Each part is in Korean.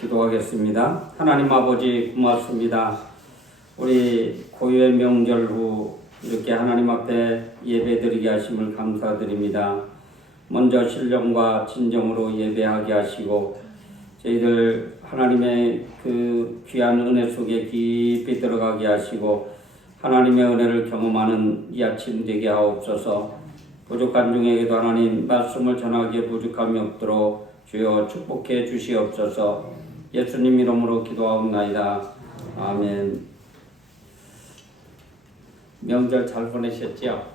기도하겠습니다. 하나님 아버지 고맙습니다. 우리 고유의 명절 후 이렇게 하나님 앞에 예배드리게 하심을 감사드립니다. 먼저 신령과 진정으로 예배하게 하시고 저희들 하나님의 그 귀한 은혜 속에 깊이 들어가게 하시고 하나님의 은혜를 경험하는 이 아침 되게 하옵소서. 부족한 중에게도 하나님 말씀을 전하기에 부족함이 없도록 주여 축복해 주시옵소서. 예수님 이름으로 기도하옵나이다. 아멘. 명절 잘 보내셨죠?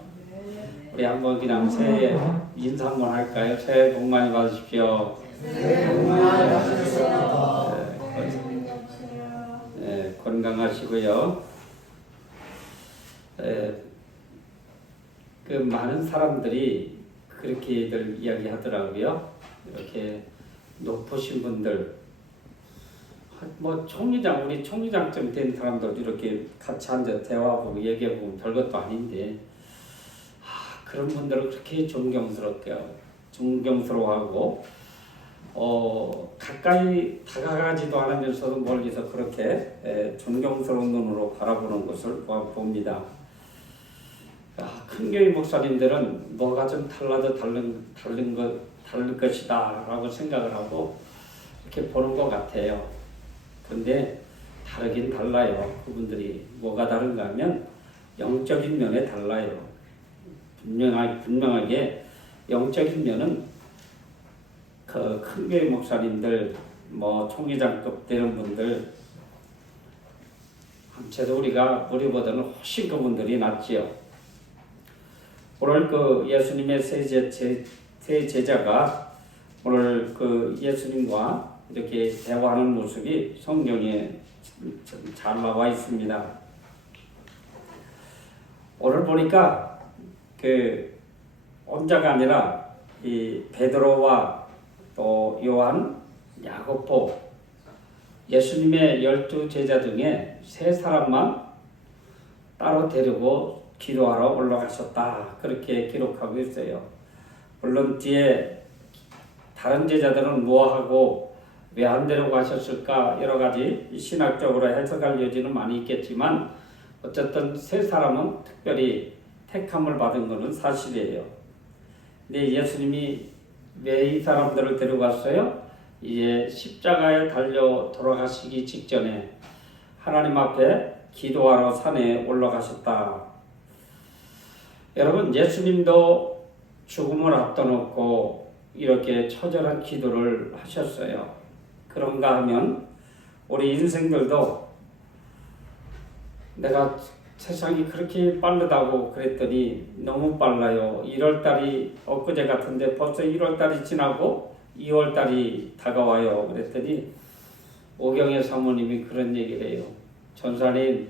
우리 한번 그냥 새해 인사 한번 할까요? 새해 복 많이 받으십시오. 네, 네, 건강하시고요. 에, 그 많은 사람들이 그렇게들 이야기하더라고요. 이렇게 높으신 분들, 뭐 총리장 우리 총리장쯤 된 사람들 이렇게 같이 앉아 대화하고 얘기하고 별것도 아닌데 아, 그런 분들을 그렇게 존경스럽게 존경스러워하고 어, 가까이 다가가지도 않으면서도 멀리서 그렇게 에, 존경스러운 눈으로 바라보는 것을 보- 봅니다. 아, 큰 교회 목사님들은 뭐가 좀 달라도 다른 다른 것 다를 것이다라고 생각을 하고 이렇게 보는 것 같아요. 근데 다르긴 달라요. 그분들이 뭐가 다른가 하면 영적인 면에 달라요. 분명하게 분명하게 영적인 면은 그큰 교회 목사님들 뭐 총회장급 되는 분들 한채도 우리가 우리보다는 훨씬 그분들이 낫지요. 오늘 그 예수님의 세, 제, 제, 세 제자가 오늘 그 예수님과 이렇게 대화하는 모습이 성경에 잘 나와 있습니다. 오늘 보니까 그 혼자가 아니라 이 베드로와 또 요한, 야고보 예수님의 열두 제자 중에 세 사람만 따로 데리고 기도하러 올라가셨다 그렇게 기록하고 있어요. 물론 뒤에 다른 제자들은 뭐하고 왜안 데려가셨을까 여러 가지 신학적으로 해석할 여지는 많이 있겠지만 어쨌든 세 사람은 특별히 택함을 받은 것은 사실이에요. 근데 예수님이 왜 이 사람들을 데려갔어요? 이제 십자가에 달려 돌아가시기 직전에 하나님 앞에 기도하러 산에 올라가셨다. 여러분 예수님도 죽음을 앞둬놓고 이렇게 처절한 기도를 하셨어요. 그런가 하면 우리 인생들도 내가 세상이 그렇게 빠르다고 그랬더니 너무 빨라요. 1월 달이 엊그제 같은데 벌써 1월 달이 지나고 2월 달이 다가와요. 그랬더니 오경의 사모님이 그런 얘기를 해요. 전사님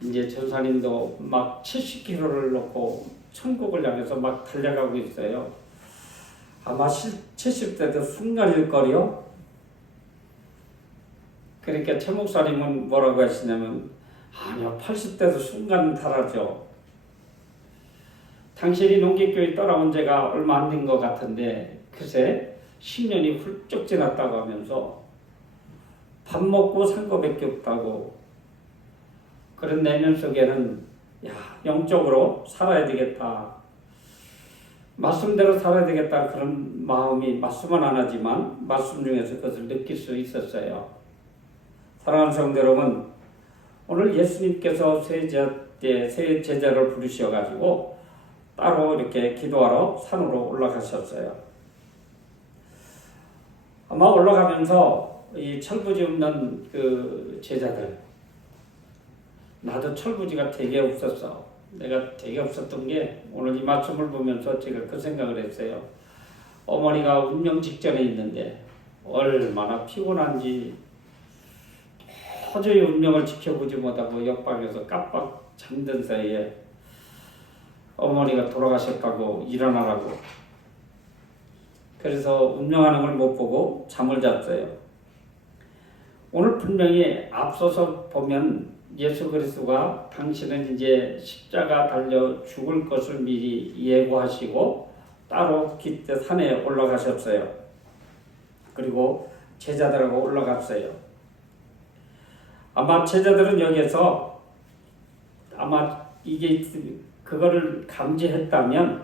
이제 전사님도 막 70km를 놓고 천국을 향해서 막 달려가고 있어요. 아마 70대도 순간일 거요. 그러니까 최 목사님은 뭐라고 하시냐면 아니요 80대도 순간 달아죠. 당신이 농기교회 떠나온 지가 얼마 안 된 것 같은데 글쎄 10년이 훌쩍 지났다고 하면서 밥 먹고 산 거밖에 없다고. 그런 내면 속에는 야 영적으로 살아야 되겠다. 말씀대로 살아야 되겠다 그런 마음이 말씀은 안 하지만 말씀 중에서 그것을 느낄 수 있었어요 사랑하는 성도 여러분 오늘 예수님께서 세 제자, 세 제자를 부르셔가지고 따로 이렇게 기도하러 산으로 올라가셨어요 아마 올라가면서 이 철부지 없는 그 제자들 나도 철부지가 되게 없었어. 내가 되게 없었던 게 오늘 이 말씀을 보면서 제가 그 생각을 했어요. 어머니가 운명 직전에 있는데 얼마나 피곤한지 도저히 운명을 지켜보지 못하고 옆방에서 깜빡 잠든 사이에 어머니가 돌아가셨다고 일어나라고 그래서 운명하는 걸 못 보고 잠을 잤어요. 오늘 분명히 앞서서 보면 예수 그리스도가 당신은 이제 십자가 달려 죽을 것을 미리 예고하시고 따로 기대 산에 올라가셨어요. 그리고 제자들하고 올라갔어요. 아마 제자들은 여기서 아마 이게 그거를 감지했다면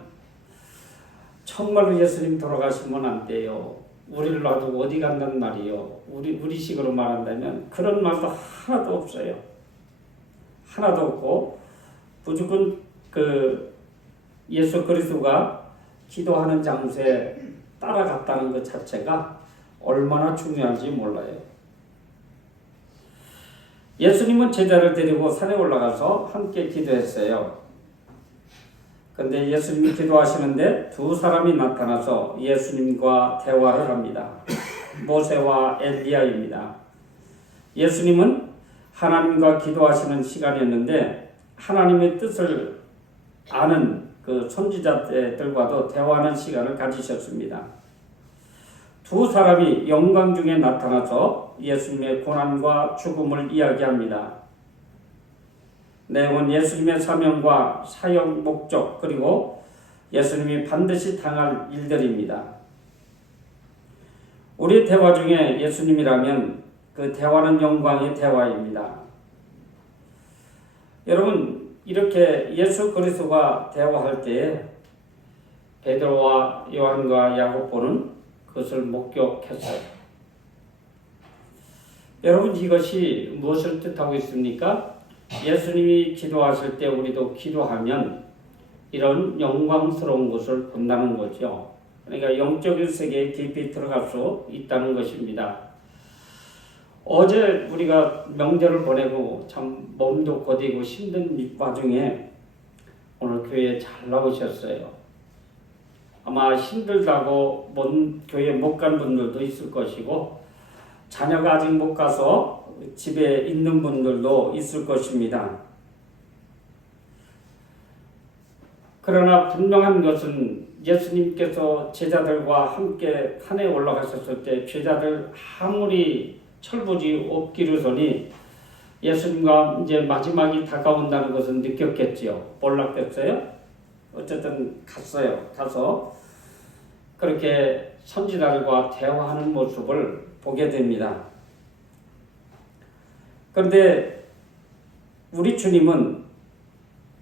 정말로 예수님 돌아가시면 안 돼요. 우리를 놔두고 어디 간단 말이요. 우리 우리식으로 말한다면 그런 말도 하나도 없어요. 하나도 없고 무조건 그 예수 그리스도가 기도하는 장소에 따라갔다는 것 자체가 얼마나 중요한지 몰라요. 예수님은 제자를 데리고 산에 올라가서 함께 기도했어요. 근데 예수님이 기도하시는데 두 사람이 나타나서 예수님과 대화를 합니다. 모세와 엘리야입니다. 예수님은 하나님과 기도하시는 시간이었는데 하나님의 뜻을 아는 그 선지자들과도 대화하는 시간을 가지셨습니다. 두 사람이 영광 중에 나타나서 예수님의 고난과 죽음을 이야기합니다. 내용은 예수님의 사명과 사역 목적 그리고 예수님이 반드시 당할 일들입니다. 우리 대화 중에 예수님이라면 그 대화는 영광의 대화입니다. 여러분 이렇게 예수 그리스도가 대화할 때 베드로와 요한과 야고보는 그것을 목격했어요. 여러분 이것이 무엇을 뜻하고 있습니까? 예수님이 기도하실 때 우리도 기도하면 이런 영광스러운 것을 본다는 거죠. 그러니까 영적인 세계에 깊이 들어갈 수 있다는 것입니다. 어제 우리가 명절을 보내고 참 몸도 고되고 힘든 와중에 오늘 교회에 잘 나오셨어요. 아마 힘들다고 먼 교회 못 간 분들도 있을 것이고 자녀가 아직 못 가서 집에 있는 분들도 있을 것입니다. 그러나 분명한 것은 예수님께서 제자들과 함께 산에 올라가셨을 때 제자들 아무리 철부지 없기로서니 예수님과 이제 마지막이 다가온다는 것은 느꼈겠지요. 몰랐겠어요? 어쨌든 갔어요. 가서 그렇게 선지자들과 대화하는 모습을 보게 됩니다. 그런데 우리 주님은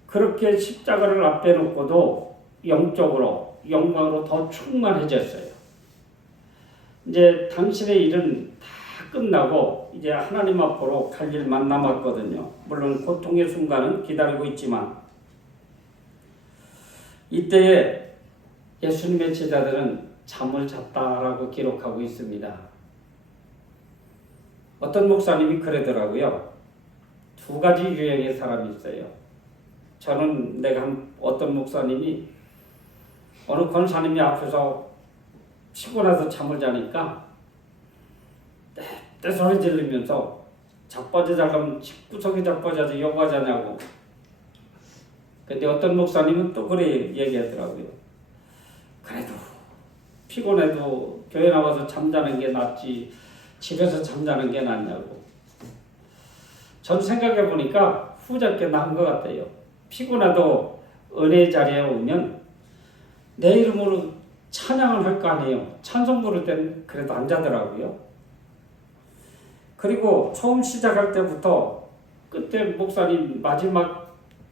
그렇게 십자가를 앞에 놓고도 영적으로 영광으로 더 충만해졌어요. 이제 당신의 일은 다 끝나고 이제 하나님 앞으로 갈 일만 남았거든요. 물론 고통의 순간은 기다리고 있지만 이때에 예수님의 제자들은 잠을 잤다라고 기록하고 있습니다. 어떤 목사님이 그러더라고요. 두 가지 유형의 사람이 있어요. 저는 내가 한 어떤 목사님이 어느 권사님이 앞에서 피곤해서 잠을 자니까 때 소리 지르면서 자빠져 자면 구석에 자빠져서 요가자냐고. 근데 어떤 목사님은 또 그래 얘기하더라고요. 그래도 피곤해도 교회 나와서 잠자는 게 낫지 집에서 잠자는 게 낫냐고. 전 생각해 보니까 후자께 나은 것 같아요. 피곤해도 은혜 자리에 오면 내 이름으로 찬양을 할 거 아니에요. 찬송 부를 때는 그래도 안 자더라고요. 그리고 처음 시작할 때부터 그때 목사님 마지막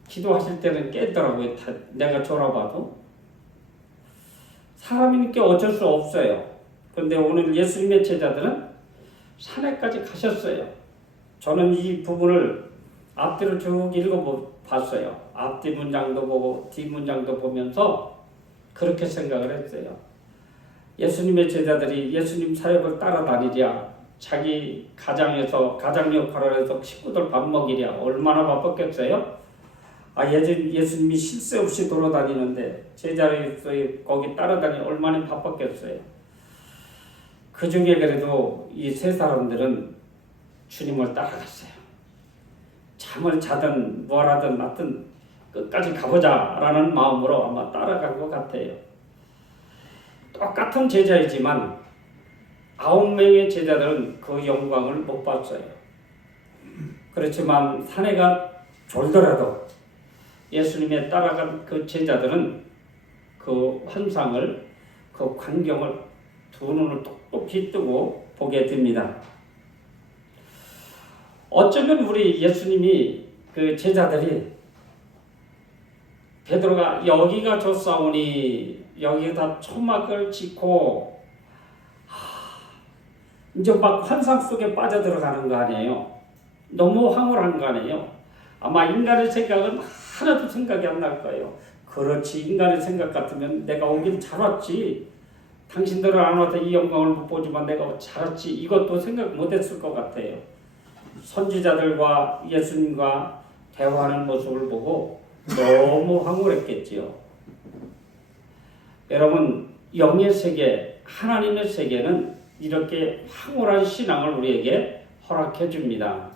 기도하실 때는 깼더라고요. 내가 졸아봐도. 사람이니까 어쩔 수 없어요. 그런데 오늘 예수님의 제자들은 산에까지 가셨어요. 저는 이 부분을 앞뒤로 쭉 읽어봤어요. 앞뒤 문장도 보고 뒷 문장도 보면서 그렇게 생각을 했어요. 예수님의 제자들이 예수님 사역을 따라다니랴 자기 가장에서 가장 역할을 해서 식구들 밥 먹이랴 얼마나 바빴겠어요? 아 예전 예수님이 실세 없이 돌아다니는데 제자리 거기 따라다니 얼마나 바빴겠어요? 그 중에 그래도 이 세 사람들은 주님을 따라갔어요. 잠을 자든 뭘 하든 하든 끝까지 가보자라는 마음으로 아마 따라간 것 같아요. 똑같은 제자이지만 아홉 명의 제자들은 그 영광을 못 봤어요. 그렇지만 사내가 졸더라도 예수님의 따라간 그 제자들은 그 환상을 그 광경을 두 눈을 똑 똑똑히 뜨고 보게 됩니다. 어쩌면 우리 예수님이 그 제자들이 베드로가 여기가 좋사오니 여기다 초막을 짓고 하, 이제 막 환상 속에 빠져들어가는 거 아니에요. 너무 황홀한 거 아니에요. 아마 인간의 생각은 하나도 생각이 안 날 거예요. 그렇지 인간의 생각 같으면 내가 오긴 잘 왔지. 당신들은 안 와서 이 영광을 못 보지만 내가 잘 왔지. 이것도 생각 못 했을 것 같아요. 선지자들과 예수님과 대화하는 모습을 보고 너무 황홀했겠지요. 여러분 영의 세계, 하나님의 세계는 이렇게 황홀한 신앙을 우리에게 허락해 줍니다.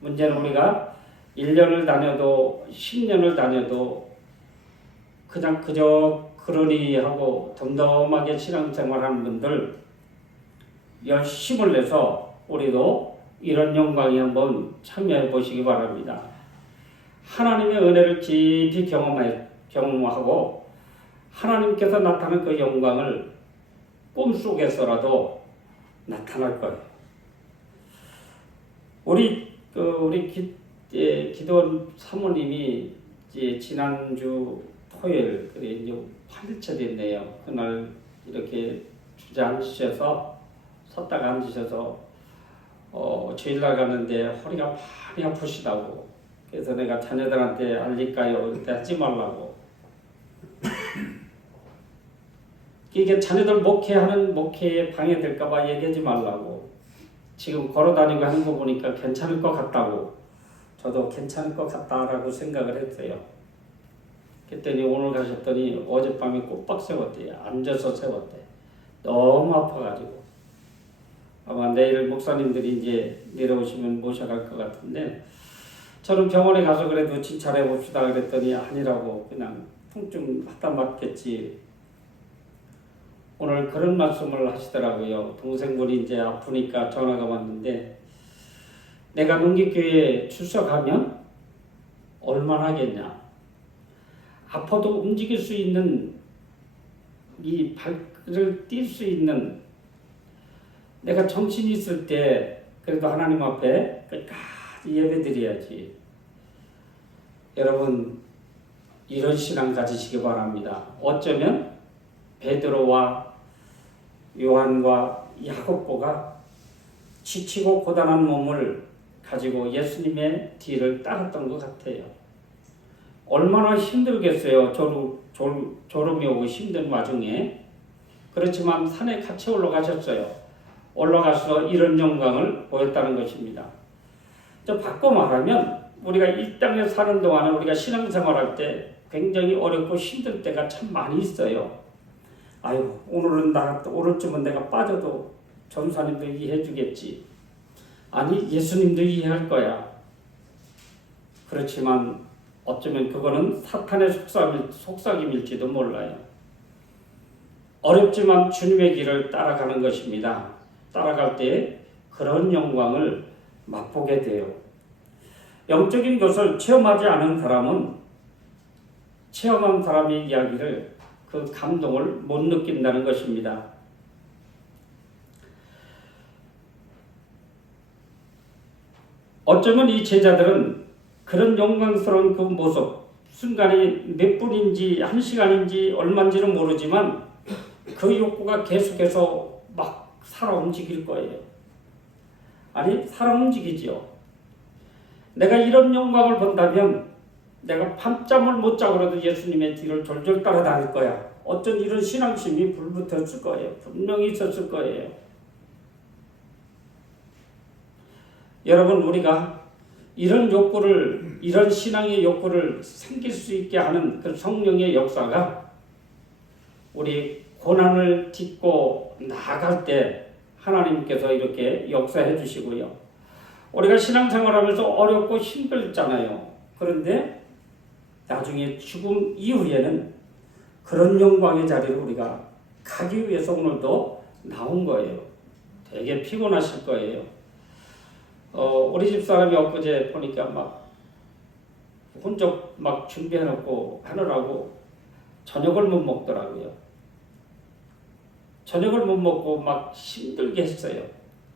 문제는 우리가 1년을 다녀도 10년을 다녀도 그냥 그저 그러니 하고 덤덤하게 신앙생활하는 분들 열심을 내서 우리도 이런 영광에 한번 참여해 보시기 바랍니다. 하나님의 은혜를 깊이 경험해, 경험하고 하나님께서 나타낸 그 영광을 꿈속에서라도 나타날 거예요. 우리 그 우리 기, 예, 기도원 사모님이 이제 지난주 토요일 그래 이제 8일째 됐네요. 그날 이렇게 주저앉으셔서 섰다가 앉으셔서 어, 주일날 가는데 허리가 많이 아프시다고 그래서 내가 자녀들한테 알릴까요? 그때 하지 말라고 이게 자녀들 목회하는 목회에 방해될까봐 얘기하지 말라고 지금 걸어다니고 하는 거 보니까 괜찮을 것 같다고 저도 괜찮을 것 같다라고 생각을 했어요. 그랬더니 오늘 가셨더니 어젯밤에 꼬박 세웠대요. 앉아서 세웠대. 너무 아파가지고 아마 내일 목사님들이 이제 내려오시면 모셔갈 것 같은데 저는 병원에 가서 그래도 진찰해 봅시다 그랬더니 아니라고 그냥 통증 하다 맞겠지. 오늘 그런 말씀을 하시더라고요. 동생분이 이제 아프니까 전화가 왔는데 내가 농기교회에 출석하면 얼마나 하겠냐. 아파도 움직일 수 있는 이 발을 뛸 수 있는 내가 정신이 있을 때 그래도 하나님 앞에 끝까지 예배 드려야지. 여러분 이런 신앙 가지시기 바랍니다. 어쩌면 베드로와 요한과 야고보가 지치고 고단한 몸을 가지고 예수님의 뒤를 따랐던 것 같아요. 얼마나 힘들겠어요. 졸업, 졸, 졸업이 오고 힘든 와중에. 그렇지만 산에 같이 올라가셨어요. 올라가서 이런 영광을 보였다는 것입니다. 저 바꿔 말하면 우리가 이 땅에 사는 동안은 우리가 신앙생활할 때 굉장히 어렵고 힘들 때가 참 많이 있어요. 아유 오늘은 나 오늘쯤은 내가 빠져도 전사님도 이해해 주겠지. 아니 예수님도 이해할 거야. 그렇지만 어쩌면 그거는 사탄의 속삭임, 속삭임일지도 몰라요. 어렵지만 주님의 길을 따라가는 것입니다. 따라갈 때 그런 영광을 맛보게 돼요. 영적인 것을 체험하지 않은 사람은 체험한 사람의 이야기를 그 감동을 못 느낀다는 것입니다. 어쩌면 이 제자들은 그런 영광스러운 그 모습, 순간이 몇 분인지 한 시간인지 얼마인지는 모르지만 그 욕구가 계속해서 막 살아 움직일 거예요. 아니, 살아 움직이지요. 내가 이런 영광을 본다면 내가 밤잠을 못 자고라도 예수님의 뒤를 졸졸 따라다닐 거야. 어쩐 이런 신앙심이 불붙었을 거예요. 분명히 있었을 거예요. 여러분 우리가 이런 욕구를 이런 신앙의 욕구를 생길 수 있게 하는 그 성령의 역사가 우리 고난을 딛고 나아갈 때 하나님께서 이렇게 역사해 주시고요. 우리가 신앙생활하면서 어렵고 힘들잖아요. 그런데 나중에 죽음 이후에는 그런 영광의 자리를 우리가 가기 위해서 오늘도 나온 거예요. 되게 피곤하실 거예요. 어, 우리 집 사람이 엊그제 보니까 막 혼적 막 준비해놓고 하느라고 저녁을 못 먹더라고요. 저녁을 못 먹고 막 힘들게 했어요.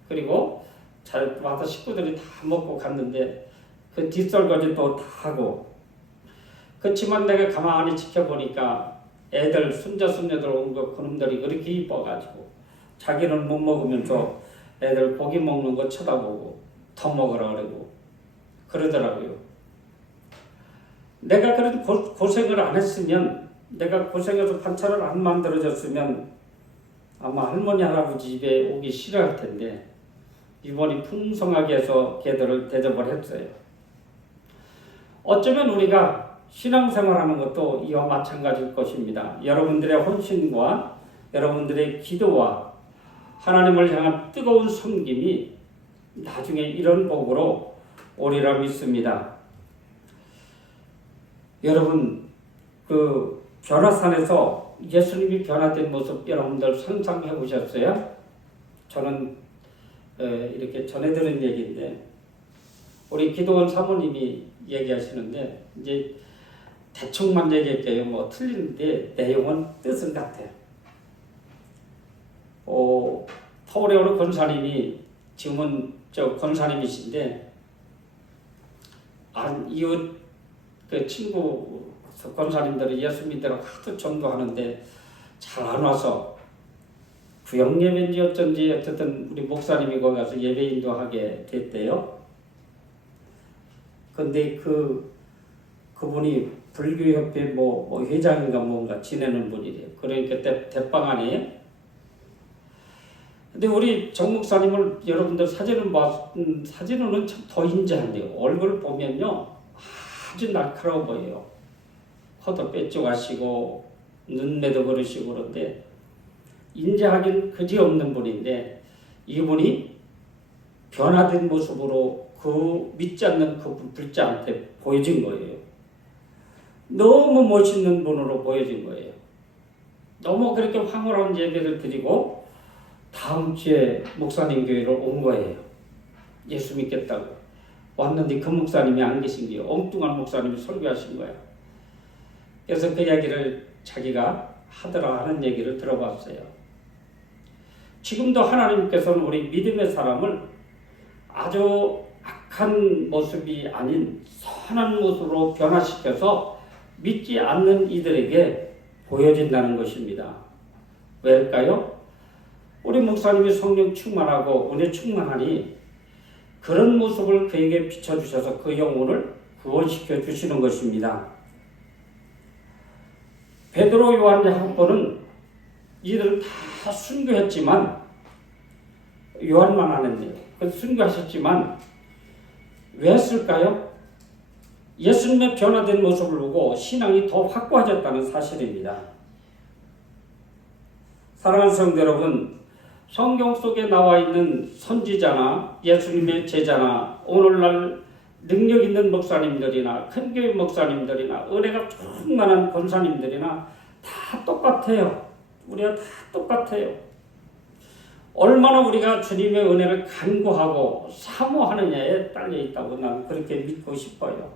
그리고 잘 와서 식구들이 다 먹고 갔는데 그 뒷설거지 또다 하고 그렇지만 내가 가만히 지켜보니까 애들 손자 손녀들 온거 그놈들이 그렇게 이뻐가지고 자기는 못 먹으면서 애들 고기 먹는 거 쳐다보고 더 먹으라 그러고 그러더라고요. 내가 그런 고, 고생을 안 했으면 내가 고생해서 반찬을 안 만들어줬으면 아마 할머니 할아버지 집에 오기 싫어할 텐데 이번이 풍성하게 해서 걔들을 대접을 했어요. 어쩌면 우리가 신앙생활하는 것도 이와 마찬가지일 것입니다. 여러분들의 헌신과 여러분들의 기도와 하나님을 향한 뜨거운 섬김이 나중에 이런 복으로 오리라 믿습니다. 여러분 그 변화산에서 예수님이 변화된 모습 여러분들 상상해 보셨어요? 저는 에, 이렇게 전해 들은 얘기인데 우리 기도원 사모님이 얘기하시는데 이제 대충만 얘기할게요. 뭐 틀리는데 내용은 뜻은 같아요. 어, 오는 권사님이 지금은 저 권사님이신데 안 이웃 그 친구 권사님들이 예수 믿으러 하도 전도하는데 잘 안 와서 구역 예배인지 어쩐지 어쨌든 우리 목사님이 거기 가서 예배 인도하게 됐대요. 근데 그 그분이 불교협회 뭐, 뭐 회장인가 뭔가 지내는 분이래요. 그러니까 대, 대빵 안에 근데 우리 정 목사님을 여러분들 사진을 봐 음, 사진으로는 참 더 인지한대요. 얼굴 보면요 아주 날카로워 보여요. 코도 빼쪽하시고 눈매도 그러시고 그런데 인지하기는 그지없는 분인데 이분이 변화된 모습으로 그 믿지 않는 그 불자한테 보여진 거예요. 너무 멋있는 분으로 보여진 거예요. 너무 그렇게 황홀한 예배를 드리고 다음 주에 목사님 교회로 온 거예요. 예수 믿겠다고. 왔는데 그 목사님이 안 계신 게요. 엉뚱한 목사님이 설교하신 거야. 그래서 그 이야기를 자기가 하더라 하는 얘기를 들어봤어요. 지금도 하나님께서는 우리 믿음의 사람을 아주 악한 모습이 아닌 선한 모습으로 변화시켜서 믿지 않는 이들에게 보여진다는 것입니다. 왜일까요? 우리 목사님이 성령 충만하고 은혜 충만하니 그런 모습을 그에게 비춰주셔서 그 영혼을 구원시켜 주시는 것입니다. 베드로 요한 야고보는 이들을 다 순교했지만 요한만 안 했네요. 그 순교하셨지만 왜 했을까요? 예수님의 변화된 모습을 보고 신앙이 더 확고해졌다는 사실입니다. 사랑하는 성도 여러분, 성경 속에 나와 있는 선지자나 예수님의 제자나 오늘날 능력 있는 목사님들이나 큰 교회 목사님들이나 은혜가 충만한 권사님들이나 다 똑같아요. 우리가 다 똑같아요. 얼마나 우리가 주님의 은혜를 간구하고 사모하느냐에 딸려 있다고 난 그렇게 믿고 싶어요.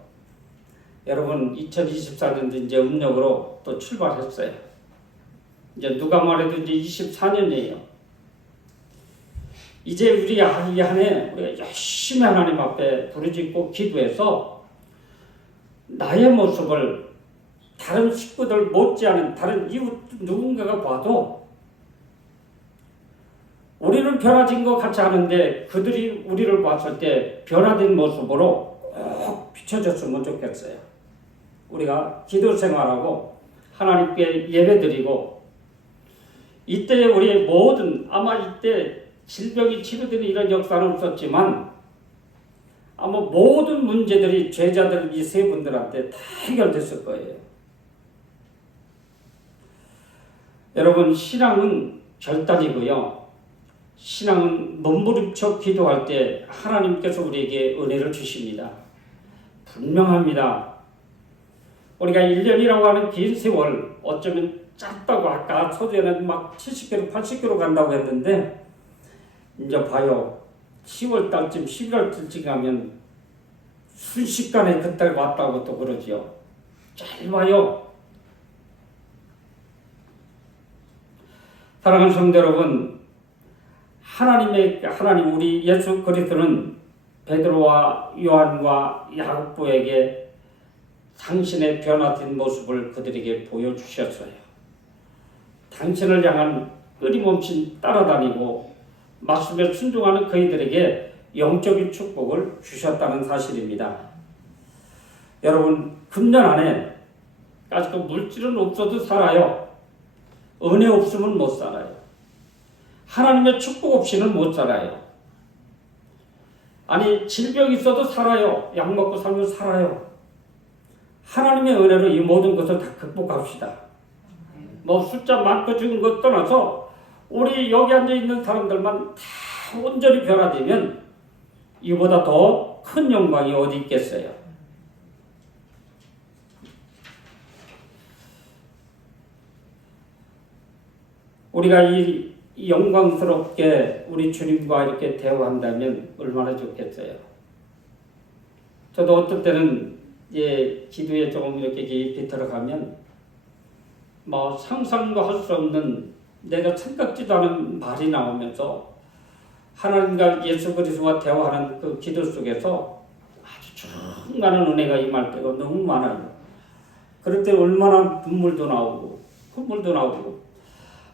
여러분 2024년도 이제 음력으로 또 출발했어요. 이제 누가 말해도 이제 24년이에요. 이제 우리 이 한해 우리가 열심히 하나님 앞에 부르짖고 기도해서 나의 모습을 다른 식구들 못지않은 다른 이웃 누군가가 봐도 우리는 변화진 것 같이 하는데 그들이 우리를 봤을 때 변화된 모습으로 꼭 비춰졌으면 좋겠어요. 우리가 기도 생활하고 하나님께 예배드리고 이때 우리의 모든 아마 이때 질병이 치료되는 이런 역사는 없었지만 아마 모든 문제들이 죄자들 이 세 분들한테 다 해결됐을 거예요. 여러분 신앙은 결단이고요. 신앙은 몸부림쳐 기도할 때 하나님께서 우리에게 은혜를 주십니다. 분명합니다. 우리가 1년이라고 하는 긴 세월 어쩌면 짧다고 아까 소주에는 막 70km, 80km 간다고 했는데 이제 봐요. 10월 달쯤, 11월 달쯤 가면 순식간에 그때 왔다고 또 그러지요. 짧아요. 사랑하는 성도 여러분, 하나님의 하나님 우리 예수 그리스도는 베드로와 요한과 야고보에게 당신의 변화된 모습을 그들에게 보여주셨어요. 당신을 향한 끊임없이 따라다니고 말씀에 순종하는 그이들에게 영적인 축복을 주셨다는 사실입니다. 여러분 금년 안에 아직 물질은 없어도 살아요. 은혜 없으면 못 살아요. 하나님의 축복 없이는 못 살아요. 아니 질병 있어도 살아요. 약 먹고 살면 살아요. 하나님의 은혜로 이 모든 것을 다 극복합시다. 뭐 숫자 많고 적은 것 떠나서 우리 여기 앉아 있는 사람들만 다 온전히 변화되면 이보다 더 큰 영광이 어디 있겠어요? 우리가 이 영광스럽게 우리 주님과 이렇게 대화한다면 얼마나 좋겠어요. 저도 어떤 때는 예, 기도에 조금 이렇게 깊이 들어가면 뭐 상상도 할 수 없는 내가 생각지도 않은 말이 나오면서 하나님과 예수 그리스도와 대화하는 그 기도 속에서 아주 충만한 은혜가 임할 때가 너무 많아요. 그럴 때 얼마나 눈물도 나오고 콧물도 나오고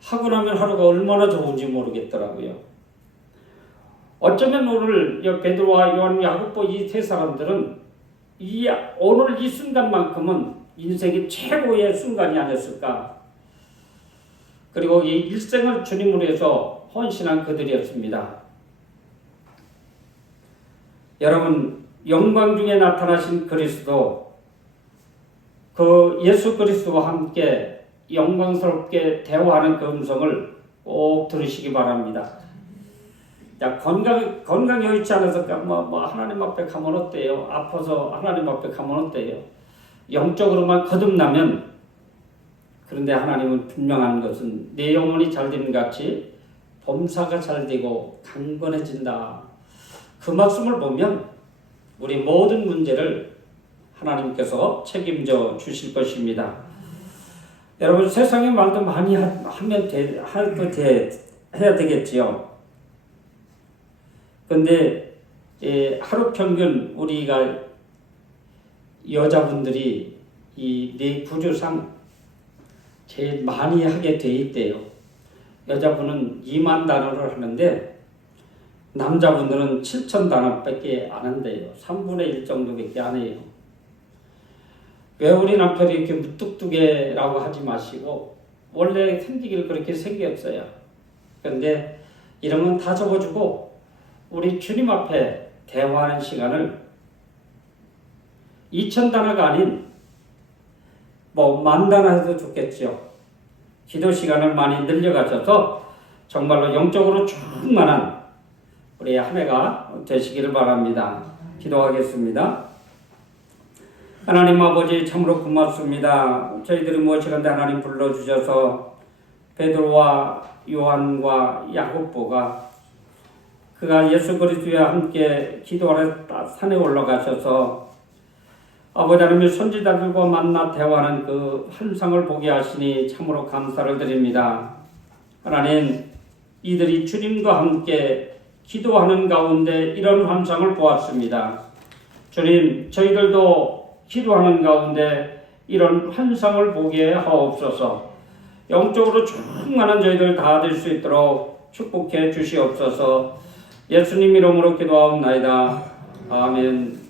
하고 나면 하루가 얼마나 좋은지 모르겠더라고요. 어쩌면 오늘 이 베드로와 요한, 야고보 이 세 사람들은 이 오늘 이 순간만큼은 인생의 최고의 순간이 아니었을까. 그리고 이 일생을 주님으로 해서 헌신한 그들이었습니다. 여러분 영광 중에 나타나신 그리스도 그 예수 그리스도와 함께 영광스럽게 대화하는 그 음성을 꼭 들으시기 바랍니다. 야 건강 건강이 여의치 않아서 뭐, 뭐 하나님 앞에 가면 어때요? 아파서 하나님 앞에 가면 어때요? 영적으로만 거듭나면 그런데 하나님은 분명한 것은 내 영혼이 잘 되는 같이 범사가 잘 되고 강건해진다. 그 말씀을 보면 우리 모든 문제를 하나님께서 책임져 주실 것입니다. 여러분 세상의 말도 많이 하, 면 돼, 할거 돼, 해야 되겠지요. 근데 예, 하루 평균 우리가 여자분들이 이내 구조상 제일 많이 하게 돼 있대요. 여자분은 2만 단어를 하는데 남자분들은 7천 단어밖에 안 한대요. 3분의 1 정도밖에 안 해요. 왜 우리 남편이 이렇게 무뚝뚝해라고 하지 마시고 원래 생기길 그렇게 생겼어요. 그런데 이런 건다 적어주고 우리 주님 앞에 대화하는 시간을 2천 단어가 아닌 뭐 만 단어 해도 좋겠죠. 기도 시간을 많이 늘려가셔서 정말로 영적으로 충만한 우리 한 해가 되시기를 바랍니다. 기도하겠습니다. 하나님 아버지 참으로 고맙습니다. 저희들이 무엇이건데 하나님 불러주셔서 베드로와 요한과 야고보가 그가 예수 그리스도와 함께 기도하러 산에 올라가셔서 아버지 하나님의 선지자들과 만나 대화하는 그 환상을 보게 하시니 참으로 감사를 드립니다. 하나님 이들이 주님과 함께 기도하는 가운데 이런 환상을 보았습니다. 주님 저희들도 기도하는 가운데 이런 환상을 보게 하옵소서. 영적으로 충만한 저희들 다 될 수 있도록 축복해 주시옵소서. 예수님 이름으로 기도하옵나이다. 아멘.